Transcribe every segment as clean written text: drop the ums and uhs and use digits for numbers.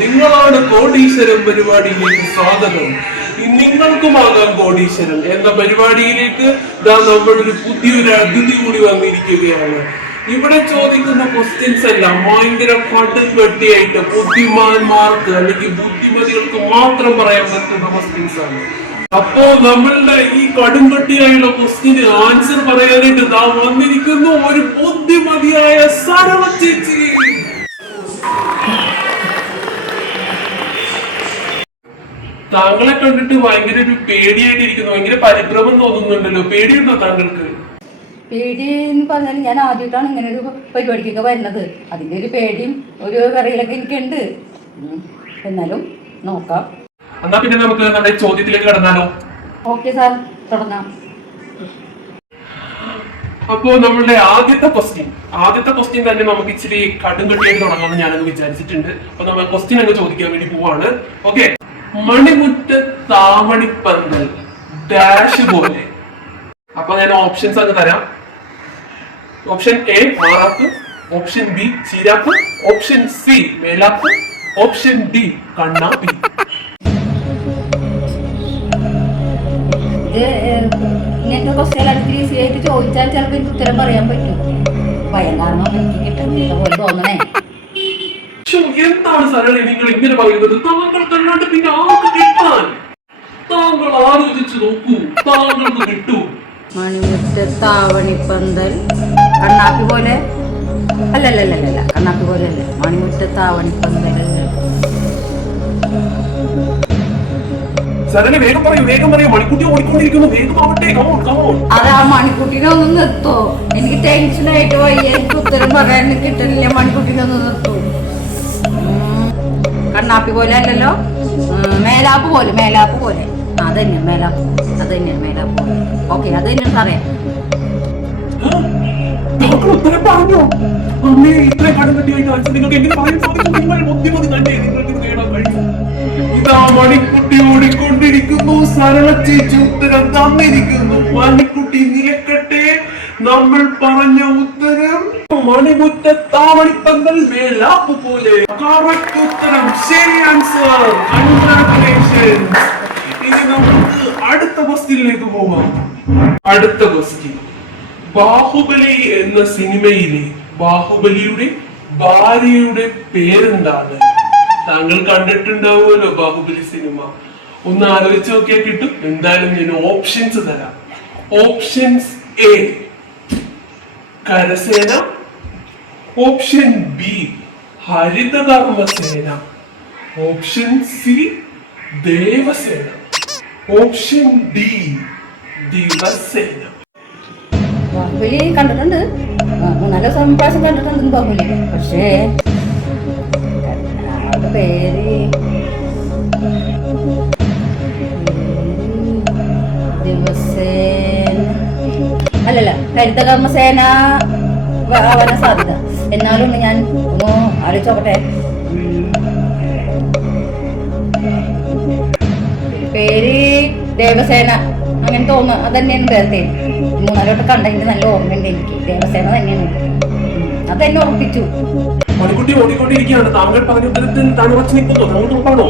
നിങ്ങളാണ് കോടീശ്വരം പരിപാടിയിലേക്ക് സ്വാഗതം. നിങ്ങൾക്കുമാകാം കോടീശ്വരൻ എന്ന പരിപാടിയിലേക്ക് നമ്മളൊരു പുതിയൊരു അതിഥി കൂടി വന്നിരിക്കുകയാണ്. ഇവിടെ ചോദിക്കുന്ന ക്വസ്റ്റ്യൻസ് എല്ലാം ഭയങ്കര കടും കെട്ടിയായിട്ട് ബുദ്ധിമാന്മാർക്ക് അല്ലെങ്കിൽ ബുദ്ധിമതികൾക്ക് മാത്രം പറയാൻ പറ്റുന്ന ക്വസ്റ്റ്യൻസ് ആണ്. അപ്പോ നമ്മളുടെ ഈ കടുംകട്ടിയായുള്ള ക്വസ്റ്റ്യന് ആൻസർ പറയാനായിട്ട് വന്നിരിക്കുന്നു ഒരു ബുദ്ധിമതിയായ സരള ചേച്ചി. താങ്കളെ കണ്ടിട്ട് ഭയങ്കര ഒരു പേടിയായിട്ടിരിക്കുന്നു, ഭയങ്കര പരിഭ്രമം തോന്നുന്നുണ്ടല്ലോ. പേടിയുണ്ടോ താങ്കൾക്ക്? പേടി എന്ന് പറഞ്ഞാൽ ഞാൻ ആദ്യമായിട്ടാണ് ഇങ്ങനെ ഒരു പരിപാടിക്കൊക്കെ വരുന്നത്. അതിൻ്റെ ഒരു പേടിയും ഒരു കറിയിലൊക്കെ എനിക്കുണ്ട്. എന്നാലും നോക്കാം. എന്നാ പിന്നെ നമുക്ക് നമ്മുടെ ചോദ്യത്തിലേക്ക് കടന്നാലോ? ഓക്കെ സാർ, തുടങ്ങാം. അപ്പോ നമ്മളുടെ ആദ്യത്തെ ക്വസ്റ്റ്യൻ തന്നെ നമുക്ക് ഇച്ചിരി കടുംകട്ടിയായിട്ട് തുടങ്ങാമെന്ന് ഞാനത് വിചാരിച്ചിട്ടുണ്ട്. അപ്പൊ നമ്മൾ ക്വസ്റ്റ്യൻ അങ്ങ് ചോദിക്കാൻ വേണ്ടി പോവാണ്. ഓക്കെ. മണിമുറ്റ താവണിപ്പന്തൽ ഡാഷ് പോലെ. അപ്പൊ ഞാൻ ഓപ്ഷൻസ് അങ്ങ് തരാം. ഓപ്ഷൻ എ മാറാപ്പ്, ഓപ്ഷൻ ബി ചീരാപ്പ്, ഓപ്ഷൻ സി മേലാപ്പ്, ഓപ്ഷൻ ഡി കണ്ണാപ്പി. ഇങ്ങനത്തെ ക്വസ്റ്റ്യൻ അടുത്തിരി ഈസി ആയിട്ട് ചോദിച്ചാൽ ചിലപ്പോൾ എനിക്ക് ഉത്തരം പറയാൻ പറ്റും. ഭയം കാരണം എനിക്ക് കിട്ടുന്നില്ല പോലെ തോന്നണേ. എന്താണ് സരളി നിങ്ങൾ ഇങ്ങനെ പറയുന്നത്? താങ്കൾ കല്ലാണ്ട് പിന്നെ ആർക്ക് കിട്ടാൻ? താങ്കൾ ആലോചിച്ചു നോക്കൂ, താങ്കൾക്ക് കിട്ടൂ. മണിമുറ്റത്താവണിപ്പന്തൽ കണ്ണാപ്പി പോലെ അല്ലല്ലല്ല, കണ്ണാപ്പി പോലെ അല്ല. മണിമുറ്റത്താവണിപ്പന്തൽ. സരളി വേഗം പറയൂ. മണിക്കുട്ടി ഓടിക്കൊണ്ടിരിക്കുന്നു, വേഗം ആവട്ടെ. അത് ആ മണിക്കുട്ടിനെ ഒന്ന് നിർത്തോ? എനിക്ക് ടെൻഷനായിട്ട് വയ്യ, എനിക്ക് ഉത്തരം പറയാൻ കിട്ടില്ല. മണിക്കുട്ടിനെ ഒന്ന് നിർത്തൂ. കണ്ണാപ്പി പോലെ അല്ലല്ലോ, മേലാപ്പ് പോലെ. അതന്നെ മേലാപ്പ് പോലെ. ഓക്കെ, അത് തന്നെ സാറേ. ഉത്തരം പറഞ്ഞോ? അമ്മേ, ഇത്രയും കടുംകട്ടിയായിട്ട് നിങ്ങൾക്ക് എങ്ങനെ പറയാൻ സാധിക്കും? നിങ്ങൾ ബുദ്ധിമതി തന്നെ, നിങ്ങൾക്ക് നേടാൻ കഴിയും. ഇതാ മണിക്കുട്ടി ഓടിക്കൊണ്ടിരിക്കുന്നു. സരള ചേച്ചി ഉത്തരം തന്നിരിക്കുന്നു. മണിക്കുട്ടി നിലക്കട്ടെ. നമ്മൾ പറഞ്ഞ ഉത്തരം മണിമുറ്റത്താവണിപ്പന്തൽ മേലാപ്പ് പോലെ. കറക്റ്റ് ഉത്തരം, ശരി ആൻസർ. കൺഗ്രാറ്റുലേഷൻസ്. ഇനി നമുക്ക് അടുത്ത ക്വസ്റ്റ്യനിലേക്ക് പോവാം. അടുത്ത ക്വസ്റ്റ്യൻ, ബാഹുബലി എന്ന സിനിമയിലെ ബാഹുബലിയുടെ ഭാര്യയുടെ പേരെന്താണ്? താങ്കൾ കണ്ടിട്ടുണ്ടാവുമല്ലോ ബാഹുബലി സിനിമ. ഒന്ന് ആലോചിച്ച് നോക്കിയാൽ കിട്ടും. എന്തായാലും ഞാൻ ഓപ്ഷൻസ് തരാം. ഓപ്ഷൻസ് എ കരസേന, ഓപ്ഷൻ ബി ഹരിതകർമ്മസേന, ഓപ്ഷൻ സി ദേവസേന, ഓപ്ഷൻ ഡി ദിവസേന. ബാഹുബലി കണ്ടിട്ടുണ്ട്, 4 പ്രാവശ്യം കണ്ടിട്ടുണ്ട് ബാഹുബലി. പക്ഷേ പേര് ദിവസേന അല്ലല്ല, ഹരിതകർമ്മസേന ആവാൻ സാധ്യത. എന്നാലും ഞാൻ ഒന്ന് ആലോചിച്ചോട്ടെ. പേര് ദേവസേന അങ്ങനെ തോന്നുന്നു. അത് തന്നെയാണ് പേരത്തെ. 3-4 കണ്ടതിന്റെ നല്ല ഓർമ്മയുണ്ട് എനിക്ക്. ദേവസേന തന്നെയാണ്. അത് തന്നെ ഉറപ്പിച്ചു. മണിക്കുട്ടി ഓടിക്കൊണ്ടിരിക്കുകയാണ്. താങ്കൾ പറഞ്ഞ ഉത്തരത്തിൽ താൻ ഉറച്ചു നിൽക്കുന്നു. താങ്കൾ ഉറപ്പാണോ?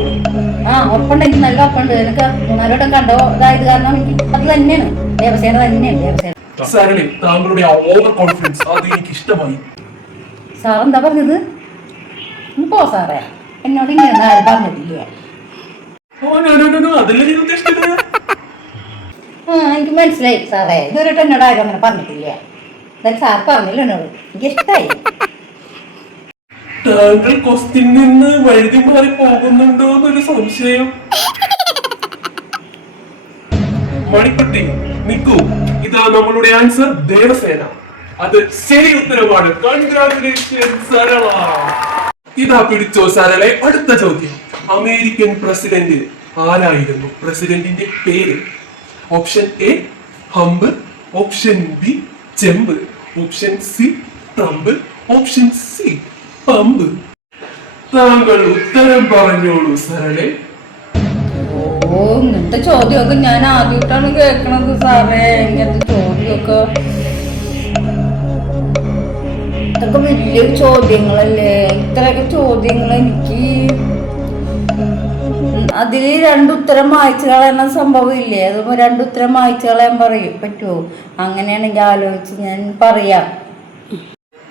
ഉറപ്പുണ്ട്, എനിക്ക് നല്ല ഉറപ്പുണ്ട്. എനിക്ക് 3-4 കണ്ടോ ഇതായത് കാരണം എനിക്ക് അത് തന്നെയാണ് ദേവസേന തന്നെയാണ്. ദേവസേന. സരളി, താങ്കളുടെ ആ ഓവർ കോൺഫിഡൻസ് അത് എനിക്ക് ഇഷ്ടമായി. സാർ എന്താ പറഞ്ഞത്? പോ സാറേ, എന്നോട് ഇങ്ങനെ ആരും പറഞ്ഞിട്ടില്ലേ? എനിക്ക് മനസ്സിലായി സാറേ. ഇതുവരെ എന്നോട് ആരും അങ്ങനെ പറഞ്ഞിട്ടില്ല. എന്തായാലും സാർ പറഞ്ഞില്ല എന്നോട്, എനിക്ക് ഇഷ്ടമായി. താങ്കൾ ക്വസ്റ്റ്യൻ നിന്ന് വഴുതി മാറി പോകുന്നുണ്ടോ എന്നൊരു സംശയം. മണിക്കുട്ടി നിൽക്കൂ. ഇതാ നമ്മളുടെ ആൻസർ ദേവസേന. അത് ശരി ഉത്തരമാണ്. കൺഗ്രാറ്റുലേഷൻ സരള. ഇതാ പിടിച്ചോ സരളെ. അടുത്ത ചോദ്യം, അമേരിക്കൻ പ്രസിഡന്റ് ആരായിരുന്നു? പ്രസിഡന്റിന്റെ പേര്. ഓപ്ഷൻ എ ഹംബ്, ഓപ്ഷൻ ബി ചെമ്പ്, option C Trump, option C pump. താങ്കൾ ഉത്തരം പറഞ്ഞോളൂ സരളെ. ഇങ്ങനത്തെ ചോദ്യമൊക്കെ ഞാൻ ആദ്യമായിട്ടാണ് കേൾക്കണത് സാറേ. ഇങ്ങനത്തെ ചോദ്യമൊക്കെ ഇതൊക്കെ വലിയ ചോദ്യങ്ങളല്ലേ, ഇത്രയൊക്കെ ചോദ്യങ്ങൾ എനിക്ക് അതിൽ രണ്ടുത്തരം വായിച്ചു കളയുന്ന സംഭവം ഇല്ലേ? അത് രണ്ടുത്തരം വായിച്ചു കളയാൻ പറ്റുമോ? അങ്ങനെയാണെങ്കിൽ ആലോചിച്ച് ഞാൻ പറയാം.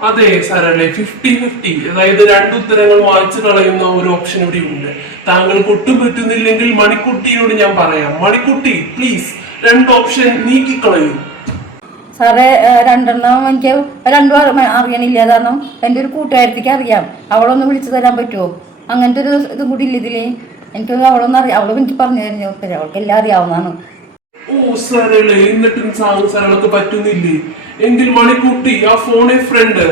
അതെ സാറല്ലേ, 50-50, അതായത് രണ്ടുത്തരങ്ങൾ വായിച്ചു കളയുന്ന ഒരു ഓപ്ഷൻ ഇവിടെ ഉണ്ട്. താങ്കൾക്ക് ഒട്ടും പറ്റുന്നില്ലെങ്കിൽ മണിക്കുട്ടിയോട് ഞാൻ പറയാം. Manikutty please 2 option നീക്കിക്കളയൂ. സാറേ, രണ്ടെണ്ണം എനിക്ക് രണ്ടും അറിയണില്ല. കാരണം എൻ്റെ ഒരു കൂട്ടുകാരത്തേക്ക് അറിയാം. അവളൊന്ന് വിളിച്ചു തരാൻ പറ്റുമോ? അങ്ങനത്തെ ഒരു ഇതും കൂടി ഇല്ല ഇതില്. എനിക്ക് അവളൊന്നും അറിയാം. അവളും എനിക്ക് പറഞ്ഞു തരുന്ന ഉത്തരം അവൾക്ക് എല്ലാം അറിയാവുന്നതാണ്. ഓ സാറല്ലേ, എന്നിട്ടും സാറൊക്കെ പറ്റുന്നില്ലേ? എങ്കിൽ മണിക്കുട്ടി ആ ഫോണിൽ ഫ്രണ്ട്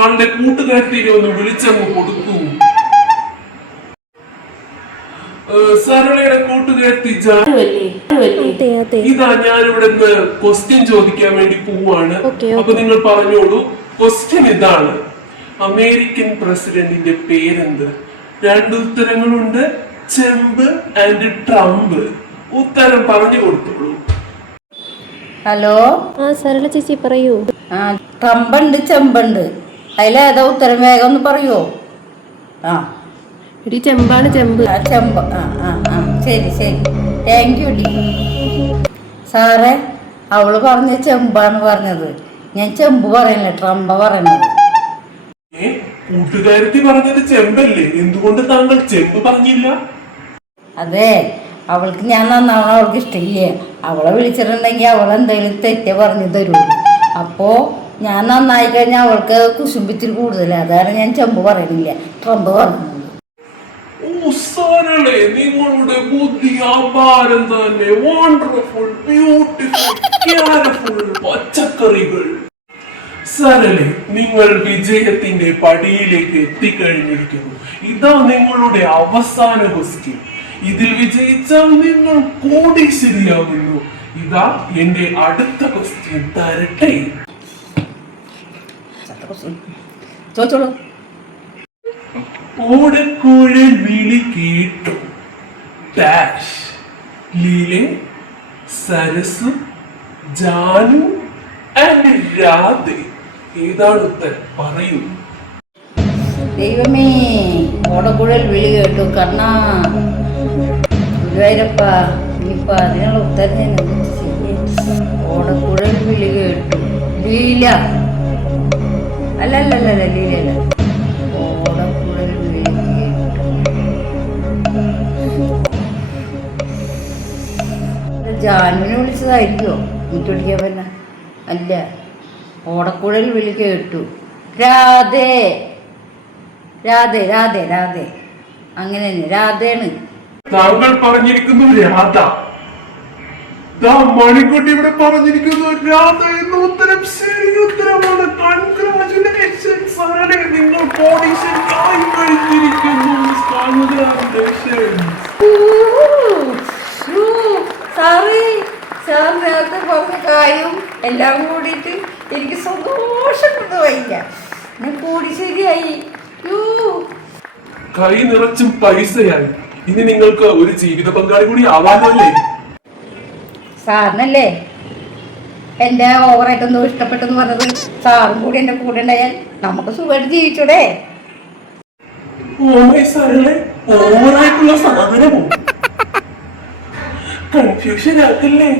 ആളുടെ കൂട്ടുകാരത്തേക്ക് ഒന്ന് വിളിച്ചങ്ങ് കൊടുക്കൂ. സരളയുടെ കൂട്ടുകാരത്തി ഇതാ, ഞാൻ ഇവിടെ നിന്ന് ക്വസ്റ്റ്യൻ ചോദിക്കാൻ വേണ്ടി പോവാണ്. അപ്പൊ നിങ്ങൾ പറഞ്ഞോളൂ. ക്വസ്റ്റ്യൻ ഇതാണ്: അമേരിക്കൻ പ്രസിഡന്റിന്റെ പേരെന്ത്? 2 ഉത്തരങ്ങളുണ്ട്, ചെമ്പ് ആൻഡ് ട്രംപ്. ഉത്തരം പറഞ്ഞു കൊടുത്തോളൂ. ഹലോ, സരള ചേച്ചി പറയൂ. ട്രംപുണ്ട്, ചെമ്പുണ്ട്. അതിലേതാ ഉത്തരം? വേഗം ഒന്ന് പറയുമോ? ചെമ്പാണ്, ചെമ്പ്. ചെമ്പ്. ശരി ശരി, താങ്ക് യു ഡി. സാറേ, അവള് പറഞ്ഞ ചെമ്പാണ് പറഞ്ഞത്. ഞാൻ ചെമ്പ് പറയുന്നില്ല, ട്രംപ പറയുന്നത്. കൂട്ടുകാരത്തി പറഞ്ഞത് ചെമ്പല്ലേ, എന്തുകൊണ്ട് താങ്കൾ ചെമ്പ് പറഞ്ഞില്ല? അതെ, അവൾക്ക് ഞാൻ നന്നാവണം അവൾക്ക് ഇഷ്ടമില്ല. അവളെ വിളിച്ചിട്ടുണ്ടെങ്കിൽ അവൾ എന്തെങ്കിലും തെറ്റ പറഞ്ഞു തരൂ. അപ്പോ ഞാൻ നന്നായി കഴിഞ്ഞാൽ അവൾക്ക് കുശുമ്പിച്ചിരി കൂടുതൽ. അതാണ് ഞാൻ ചെമ്പ് പറയണില്ല, ട്രംപ് പറഞ്ഞത്. നിങ്ങളുടെ ബുദ്ധി അപാരം തന്നെ. വണ്ടർഫുൾ, ബ്യൂട്ടിഫുൾ, കെയർഫുൾ പച്ചക്കറികൾ. സരളെ, നിങ്ങൾ വിജയത്തിന്റെ പടിയിലേക്ക് എത്തിക്കഴിഞ്ഞിരിക്കുന്നു. ഇതാ നിങ്ങളുടെ അവസാന ക്വസ്റ്റ്യൻ. ഇതിൽ വിജയിച്ചാൽ നിങ്ങൾ കോടീശ്വരിയാകുന്നു. ഇതാ എന്റെ അടുത്ത ക്വസ്റ്റ്യൻ തരട്ടെ. ചോദിച്ചോളൂ. ഓടക്കുഴൽ വിളി കേട്ടു ഡാഷ് ലീലെ, സരസു, ജാനു ആൻഡ് രാധ. ഏതാണ് ഉത്തരം? പറയൂ. ദൈവമേ, ഓടക്കുഴൽ വിളി കേട്ടു കണ്ണാ, ഗുരുവായൂരപ്പ. ഇനിയിപ്പോ അതിനുള്ള ഉത്തരം ഞാൻ ഓടക്കുഴൽ വിളി കേട്ടു. ലീല അല്ലല്ലല്ല, ലീലല്ല. ഓടക്കുഴൽ വിളി കേട്ടു. ജാനുവിനെ വിളിച്ചതായിരിക്കോ? മുറ്റോടിക്കാൻ പറ്റുന്ന അല്ല. ഓടക്കുഴൽ വിളി കേട്ടു. രാധേ, രാധേ രാധേ രാധേ, അങ്ങനെ തന്നെ, രാധേണ്. താങ്കൾ പറഞ്ഞിരിക്കുന്നു രാധ. മണിക്കുട്ടി ഇവിടെ പറഞ്ഞിരിക്കുന്നു രാധ എന്ന ഉത്തരം ശരി ഉത്തരമാണ്. കൺഗ്രാചുലേഷൻസ് സരളെ, നിങ്ങൾ കോടീശ്വരിയായി കഴിഞ്ഞിരിക്കുന്നു. സാർ നേരത്തെ പറഞ്ഞ കാര്യം എല്ലാം കൂടിയിട്ട് എനിക്ക് സന്തോഷം കൊണ്ട് വയ്യ. ഞാൻ കോടീശ്വരിയായി. കൈ നിറച്ചും പൈസയായി. ഇനി നിങ്ങൾക്ക് ഒരു ജീവിത പങ്കാളി കൂടി ആവാനല്ലേ? സാറിനല്ലേ എന്റെ ഓവറായിട്ടെന്തോ ഇഷ്ടപ്പെട്ടെന്ന് പറഞ്ഞത്. സാറും കൂടി എന്റെ കൂടെ ഉണ്ടായാൽ നമുക്ക് സുഖമായിട്ട് ജീവിച്ചൂടെ? ഓവറായിട്ടുള്ള സാധനമോ? കൺഫ്യൂഷൻ ആക്കല്ലേ?